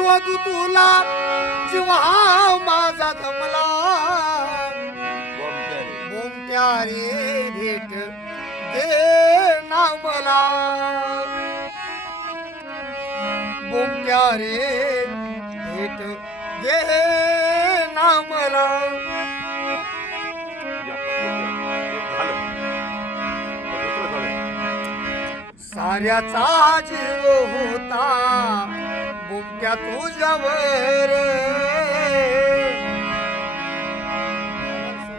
शोधू तुला जीवा माझा जमला बोमट्या रे भेट दे ना मला बोमट्या रे भेट दे ना मला साऱ्याचा जीव होता बोमट्या तुझ्यावर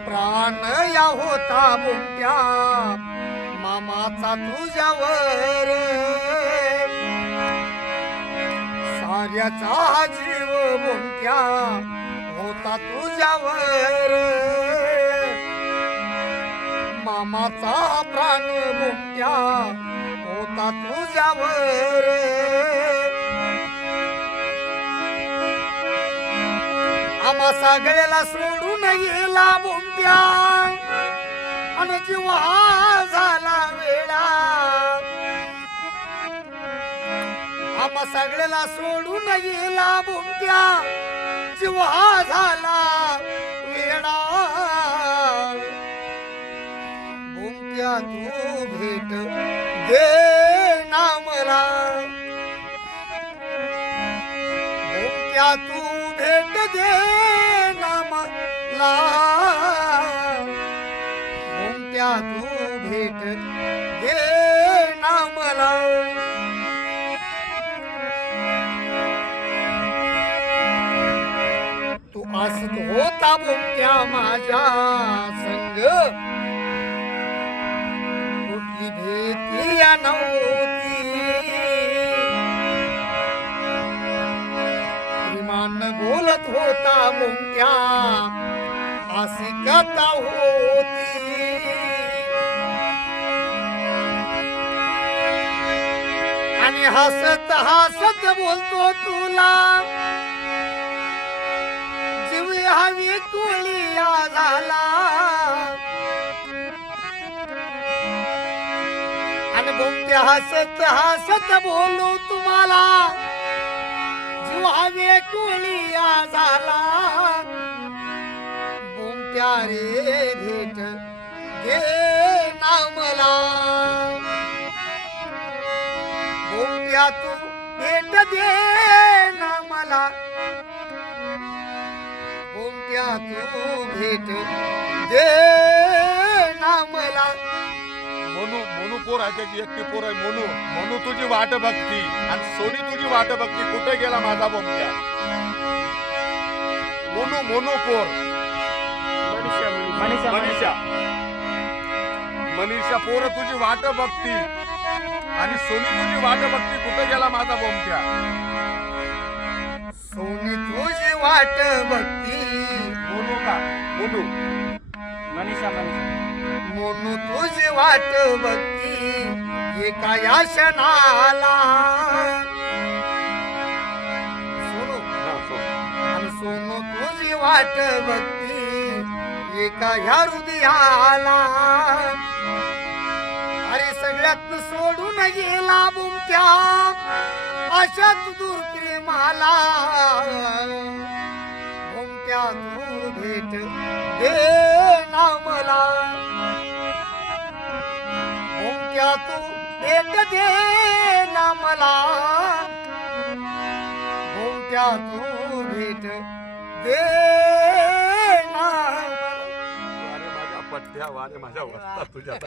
प्राण या होता बोमट्या मामाचा तुझ्यावर साऱ्याचा जीव बोमट्या होता तुझ्यावर मामाचा प्राण बोमट्या होता तुझ्यावर आम्हा सगळ्याला सोडून गेला बोमट्या आणि जीवा झाला वेडा आम्हा सगळ्याला सोडून गेला बोमट्या जीवा झाला वेडा बोमट्या तू भेट दे ना मला बोमट्या तू भेट दे ना मला बोमट्या तू भेट दे ना मला तू असत होता बोमट्या माझ्या संग कुठली भीती या नव्हती विमान बोलत होता बोमट्या अशी कथा होती आणि हसत हसत बोलतो तुला जीव हवी कुळिया झाला आणि बोमट्या हसत हसत बोलू तुम्हाला जीव हवे कुळिया झाला बोमट्या रे भेट दे ना मला बोमट्या तू भेट दे ना मला बोमट्या तू भेट दे ना मला मोनू पोर आहे त्याची एकटी पोर आहे मोनू तुझी वाट बघती आणि सोनी तुझी वाट बघती कुठे गेला माझा बोमट्या मोनू पोर मनीषा पोर तुझी वाट बघती आणि सोनी तुझी वाट बघती कुठे गेला माझा बोमट्या सोनी तुझी वाट बघती मोनू मोनू तुझी वाट बघती एका या क्षणाला सोनू आणि सोनू तुझी वाट बघती एका ह्या हृदयाला अरे सगळ्यात सोडून गेला बोमट्या अशात दूर प्रेमाला बोमट्या तू भेट दे ना मला बोमट्या तू भेट दे ना मला बोमट्या तू भेट दे ना मला वारे माझ्या पट्ट्या वारे माझ्या वस्ता तुझ्या